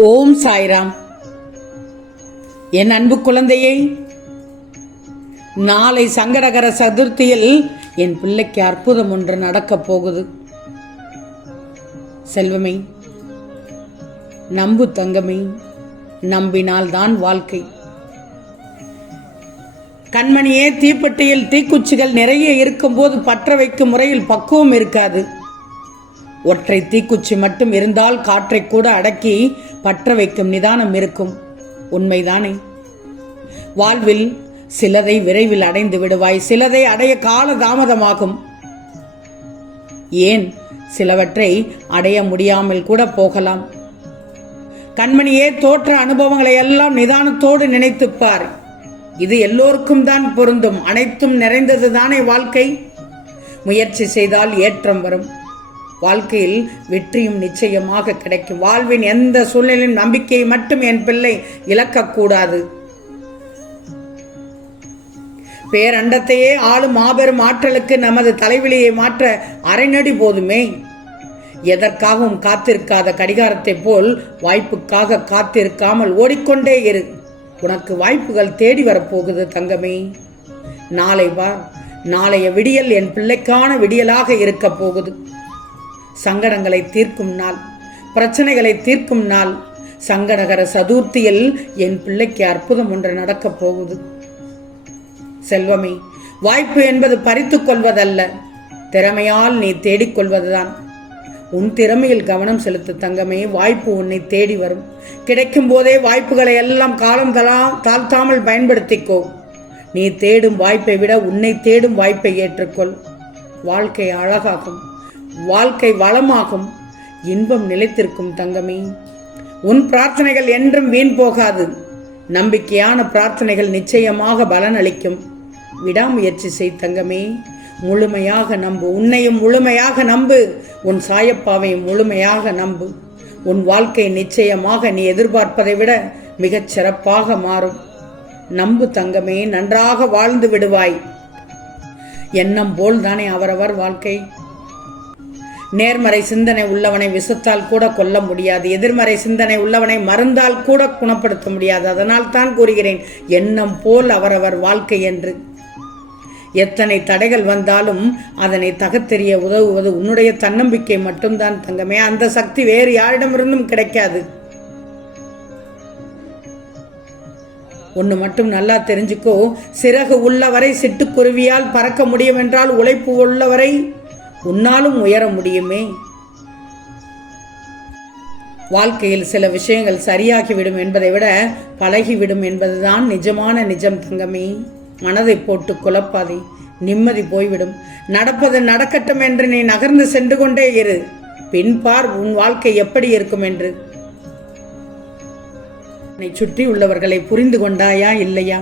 ஓம் சாய்ராம். என் அன்பு குழந்தையை, நாளை சங்கடகர சதுர்த்தியில் என் பிள்ளைக்கு அற்புதம் ஒன்று நடக்கப் போகுது. செல்வமே, நம்பு தங்கமே, நம்பினால்தான் வாழ்க்கை. கண்மணியே, தீப்பெட்டியில் தீக்குச்சிகள் நிறைய இருக்கும்போது பற்ற வைக்கும் முறையில் பக்குவம் இருக்காது. ஒற்றை தீக்குச்சி மட்டும் இருந்தால் காற்றை கூட அடக்கி பற்ற வைக்கும் நிதானம் இருக்கும். உண்மைதானே? வாழ்வில் சிலதை விரைவில் அடைந்து விடுவாய், சிலதை அடைய கால தாமதமாகும். ஏன் சிலவற்றை அடைய முடியாமல் கூட போகலாம். கண்மணியே, தோற்ற அனுபவங்களை எல்லாம் நிதானத்தோடு நினைத்துப்பார். இது எல்லோருக்கும் தான் பொருந்தும். அனைத்தும் நிறைந்தது தானே வாழ்க்கை. முயற்சி செய்தால் ஏற்றம் வரும். வாழ்க்கையில் வெற்றியும் நிச்சயமாக கிடைக்கும். வாழ்வின் எந்த சூழ்நிலையும் நம்பிக்கையை மட்டும் என் பிள்ளை இழக்கக்கூடாது. பேரண்டத்தையே ஆளும் மாபெரும் ஆற்றலுக்கு நமது தலைவிலியை மாற்ற அரைநடி போதுமே. எதற்காகவும் காத்திருக்காத கடிகாரத்தை போல் வாய்ப்புக்காக காத்திருக்காமல் ஓடிக்கொண்டே இரு. உனக்கு வாய்ப்புகள் தேடி வரப்போகுது தங்கமே. நாளை வா. நாளைய விடியல் என் பிள்ளைக்கான விடியலாக இருக்க போகுது. சங்கடங்களை தீர்க்கும் நாள், பிரச்சனைகளை தீர்க்கும் நாள். சங்கடகர சதுர்த்தியில் என் பிள்ளைக்கு அற்புதம் ஒன்று நடக்கப் போகுது. செல்வமே, வாய்ப்பு என்பது பறித்துக் கொள்வதல்ல, திறமையால் நீ தேடிக்கொள்வதுதான். உன் திறமையில் கவனம் செலுத்து தங்கமே. வாய்ப்பு உன்னை தேடி வரும். கிடைக்கும் போதே வாய்ப்புகளை எல்லாம் காலம் தாழ்த்தாமல் பயன்படுத்திக்கோ. நீ தேடும் வாய்ப்பை விட உன்னை தேடும் வாய்ப்பை ஏற்றுக்கொள். வாழ்க்கை அழகாகும், வாழ்க்கை வளமாகும், இன்பம் நிலைத்திருக்கும் தங்கமே. உன் பிரார்த்தனைகள் என்றும் வீண் போகாது. நம்பிக்கையான பிரார்த்தனைகள் நிச்சயமாக பலன் அளிக்கும். விடாமுயற்சி செய் தங்கமே. முழுமையாக நம்பு. உன்னையும் முழுமையாக நம்பு. உன் சாயப்பாவையும் முழுமையாக நம்பு. உன் வாழ்க்கை நிச்சயமாக நீ எதிர்பார்ப்பதை விட மிகச் சிறப்பாக மாறும். நம்பு தங்கமே. நன்றாக வாழ்ந்து விடுவாய். எண்ணம் போல் தானே அவரவர் வாழ்க்கை. நேர்மறை சிந்தனை உள்ளவனை விஷத்தால் கூட கொல்ல முடியாது. எதிர்மறை சிந்தனை உள்ளவனை மருந்தால் கூட குணப்படுத்த முடியாது. அதனால் தான் கூறுகிறேன், எண்ணம் போல் அவரவர் வாழ்க்கை என்று. எத்தனை தடைகள் வந்தாலும் அதனை தகத்தெறிய உதவுவது உன்னுடைய தன்னம்பிக்கை மட்டும்தான் தங்கமே. அந்த சக்தி வேறு யாரிடமிருந்தும் கிடைக்காது. ஒன்று மட்டும் நல்லா தெரிஞ்சுக்கோ, சிறகு உள்ளவரை சிட்டுக்குருவியால் பறக்க முடியும் என்றால் உழைப்பு உள்ளவரை உன்னாலும் உயர முடியுமே. வாழ்க்கையில் சில விஷயங்கள் சரியாகிவிடும் என்பதை விட பழகிவிடும் என்பதுதான் நிஜமான நிஜம் தங்கமே. மனதை போட்டு குழப்பாதே. நிம்மதி போய்விடும். நடப்பது நடக்கட்டும் என்று நீ நகர்ந்து சென்று கொண்டே இரு. பின்பார் உன் வாழ்க்கை எப்படி இருக்கும் என்று. உன்னை சுற்றி உள்ளவர்களை புரிந்து கொண்டாயா இல்லையா?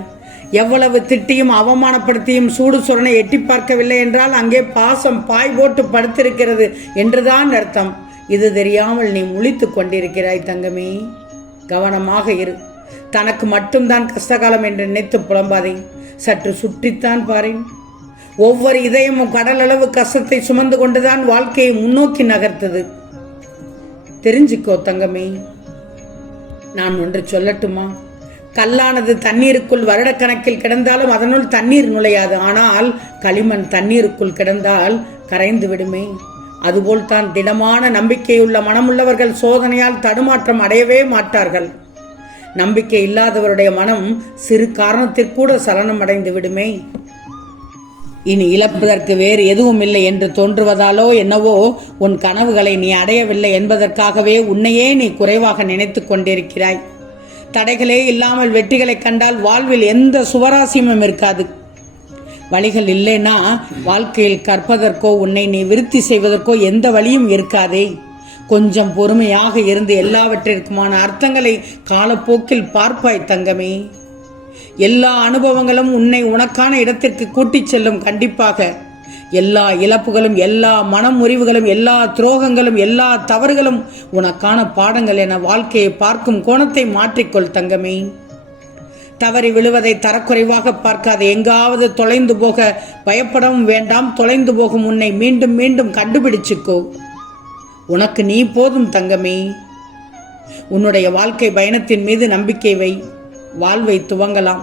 எவ்வளவு திட்டியும் அவமானப்படுத்தியும் சூடு சுரணை எட்டி பார்க்கவில்லை என்றால் அங்கே பாசம் பாய் போட்டு படுத்திருக்கிறது என்றுதான் அர்த்தம். இது தெரியாமல் நீ முழித்துக் கொண்டிருக்கிறாய் தங்கமே. கவனமாக இரு. தனக்கு மட்டும்தான் கஷ்டகாலம் என்று நினைத்து புலம்பாதே. சற்று சுற்றித்தான் பாரேன். ஒவ்வொரு இதயமும் கடலளவு கஷ்டத்தை சுமந்து கொண்டுதான் வாழ்க்கையை முன்னோக்கி நகர்த்தது. தெரிஞ்சுக்கோ தங்கமே. நான் ஒன்று சொல்லட்டுமா? கல்லானது தண்ணீருக்குள் வருடக்கணக்கில் கிடந்தாலும் அதனுள் தண்ணீர் நுழையாது. ஆனால் களிமண் தண்ணீருக்குள் கிடந்தால் கரைந்து விடுமே. அதுபோல் தான் திடமான நம்பிக்கையுள்ள மனமுள்ளவர்கள் சோதனையால் தடுமாற்றம் அடையவே மாட்டார்கள். நம்பிக்கை இல்லாதவருடைய மனம் சிறு காரணத்திற்கூட சலனம் அடைந்து விடுமே. இனி இழப்பதற்கு வேறு எதுவும் இல்லை என்று தோன்றுவதாலோ என்னவோ உன் கனவுகளை நீ அடையவில்லை என்பதற்காகவே உன்னையே நீ குறைவாக நினைத்து கொண்டிருக்கிறாய். தடைகளே இல்லாமல் வெற்றிகளை கண்டால் வாழ்வில் எந்த சுவராசியமும் இருக்காது. வழிகள் இல்லைன்னா வாழ்க்கையில் கற்பதற்கோ உன்னை நீ விருத்தி செய்வதற்கோ எந்த வழியும் இருக்காதே. கொஞ்சம் பொறுமையாக இருந்து எல்லாவற்றிற்குமான அர்த்தங்களை காலப்போக்கில் பார்ப்பாய் தங்கமே. எல்லா அனுபவங்களும் உன்னை உனக்கான இடத்திற்கு கூட்டிச் செல்லும். கண்டிப்பாக எல்லா இழப்புகளும், எல்லா மனமுறிவுகளும், எல்லா துரோகங்களும், எல்லா தவறுகளும் உனக்கான பாடங்கள் என வாழ்க்கையை பார்க்கும் கோணத்தை மாற்றிக்கொள் தங்கமே. தவறி விழுவதை தரக்குறைவாக பார்க்காது. எங்காவது தொலைந்து போக பயப்படவும் வேண்டாம். தொலைந்து போகும் உன்னை மீண்டும் மீண்டும் கண்டுபிடிச்சுக்கோ. உனக்கு நீ போதும் தங்கமே. உன்னுடைய வாழ்க்கை பயணத்தின் மீது நம்பிக்கை வை. வாழ்வை துவங்கலாம்.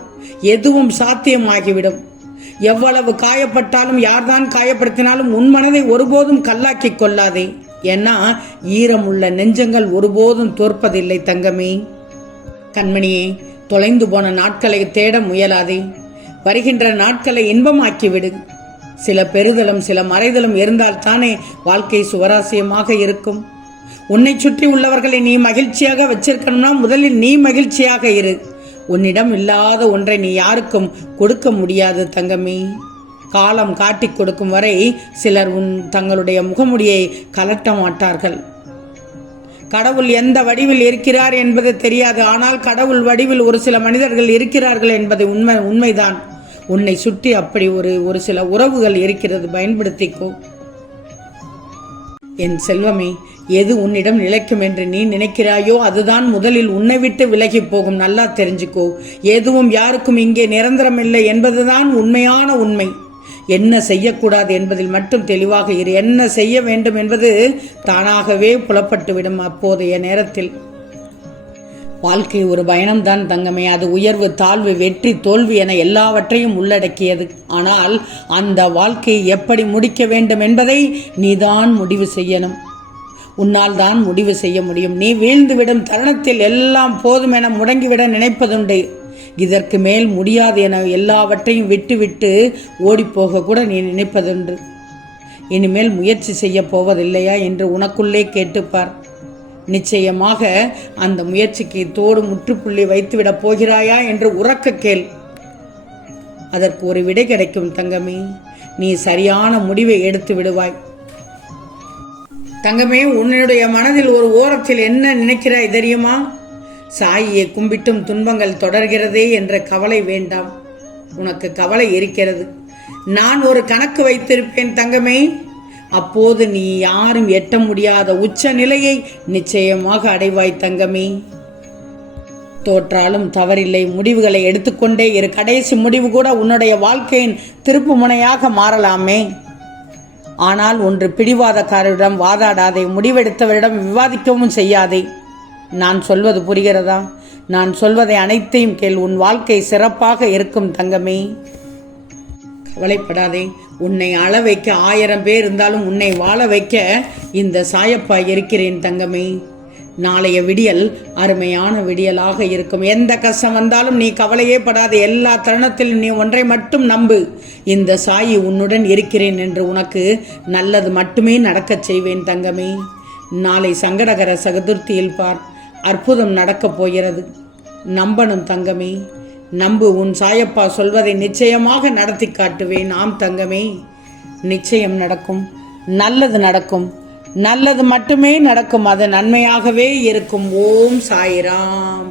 எதுவும் சாத்தியமாகிவிடும். எவ்வளவு காயப்பட்டாலும், யார்தான் காயப்படுத்தினாலும் உன் மனதை ஒருபோதும் கல்லாக்கி கொள்ளாதே. ஏன்னா ஈரமுள்ள நெஞ்சங்கள் ஒருபோதும் தோற்பதில்லை தங்கமே. கண்மணியே, தொலைந்து போன நாட்களை தேட முயலாதே. வருகின்ற நாட்களை இன்பமாக்கிவிடு. சில பெறுதலும் சில மறைதலும் இருந்தால்தானே வாழ்க்கை சுவராசியமாக இருக்கும். உன்னை சுற்றி உள்ளவர்களை நீ மகிழ்ச்சியாக வச்சிருக்கணும்னா முதலில் நீ மகிழ்ச்சியாக இரு. உன்னிடம் இல்லாத ஒன்றை நீ யாருக்கும் கொடுக்க முடியாது தங்கமே. காலம் காட்டி கொடுக்கும் வரை சிலர் தங்களுடைய முகமுடியை கலட்ட மாட்டார்கள். கடவுள் எந்த வடிவில் இருக்கிறார் என்பது தெரியாது. ஆனால் கடவுள் வடிவில் ஒரு சில மனிதர்கள் இருக்கிறார்கள் என்பது உண்மைதான். உன்னை சுற்றி அப்படி ஒரு சில உறவுகள் இருக்கிறது, பயன்படுத்திக்கோ. என் செல்வமே, எது உன்னிடம் நிலைக்கும் என்று நீ நினைக்கிறாயோ அதுதான் முதலில் உன்னை விட்டு விலகி போகும். நல்லா தெரிஞ்சுக்கோ. எதுவும் யாருக்கும் இங்கே நிரந்தரம் இல்லை என்பதுதான் உண்மையான உண்மை. என்ன செய்யக்கூடாது என்பதில் மட்டும் தெளிவாக இரு. என்ன செய்ய வேண்டும் என்பது தானாகவே புலப்பட்டுவிடும். அப்போதைய நேரத்தில் வாழ்க்கை ஒரு பயணம்தான் தங்கமே. அது உயர்வு, தாழ்வு, வெற்றி, தோல்வி என எல்லாவற்றையும் உள்ளடக்கியது. ஆனால் அந்த வாழ்க்கையை எப்படி முடிக்க வேண்டும் என்பதை நீதான் முடிவு செய்யணும். உன்னால் தான் முடிவு செய்ய முடியும். நீ வீழ்ந்துவிடும் தருணத்தில் எல்லாம் போதும் என முடங்கிவிட நினைப்பதுண்டு. இதற்கு மேல் முடியாது என எல்லாவற்றையும் விட்டுவிட்டு ஓடிப்போக கூட நீ நினைப்பதுண்டு. இனிமேல் முயற்சி செய்ய போவதில்லையா என்று உனக்குள்ளே கேட்டுப்பார். நிச்சயமாக அந்த முயற்சிக்கு தோடு முற்றுப்புள்ளி வைத்துவிடப் போகிறாயா என்று உறக்க கேள். அதற்கு ஒரு விடை கிடைக்கும் தங்கமே. நீ சரியான முடிவை எடுத்து விடுவாய். தங்கமே, உன்னுடைய மனதில் ஒரு ஓரத்தில் என்ன நினைக்கிறாய் தெரியுமா? சாயியை கும்பிட்டும் துன்பங்கள் தொடர்கிறதே என்ற கவலை வேண்டாம். உனக்கு கவலை இருக்கிறது. நான் ஒரு கணக்கு வைத்திருப்பேன் தங்கமே. அப்போது நீ யாரும் எட்ட முடியாத உச்ச நிலையை நிச்சயமாக அடைவாய் தங்கமே. தோற்றாலும் தவறில்லை. முடிவுகளை எடுத்துக்கொண்டே இரு. கடைசி முடிவு கூட உன்னுடைய வாழ்க்கையின் திருப்பு முனையாக மாறலாமே. ஆனால் ஒன்று, பிடிவாதக்காரரிடம் வாதாடாதே. முடிவெடுத்தவரிடம் விவாதிக்கவும் செய்யாதே. நான் சொல்வது புரிகிறதா? நான் சொல்வதை அனைத்தையும் கேள். உன் வாழ்க்கை சிறப்பாக இருக்கும் தங்கமே. கவலைப்படாதே. உன்னை அழ வைக்க 1000 பேர் இருந்தாலும் உன்னை வாழ வைக்க இந்த சாயப்பா இருக்கிறேன் தங்கமே. நாளைய விடியல் அருமையான விடியலாக இருக்கும். எந்த கஷ்டம் வந்தாலும் நீ கவலையே படாத. எல்லா தருணத்திலும் நீ ஒன்றை மட்டும் நம்பு. இந்த சாயி உன்னுடன் இருக்கிறேன் என்று உனக்கு நல்லது மட்டுமே நடக்கச் செய்வேன் தங்கமே. நாளை சங்கடகர சதுர்த்தியில் பார், அற்புதம் நடக்கப் போகிறது. நம்பணும் தங்கமே. நம்பு. உன் சாயப்பா சொல்வதை நிச்சயமாக நடத்தி காட்டுவேன். ஆம் தங்கமே, நிச்சயம் நடக்கும். நல்லது நடக்கும். நல்லது மட்டுமே நடக்கும். அது நன்மையாகவே இருக்கும். ஓம் சாய்ராம்.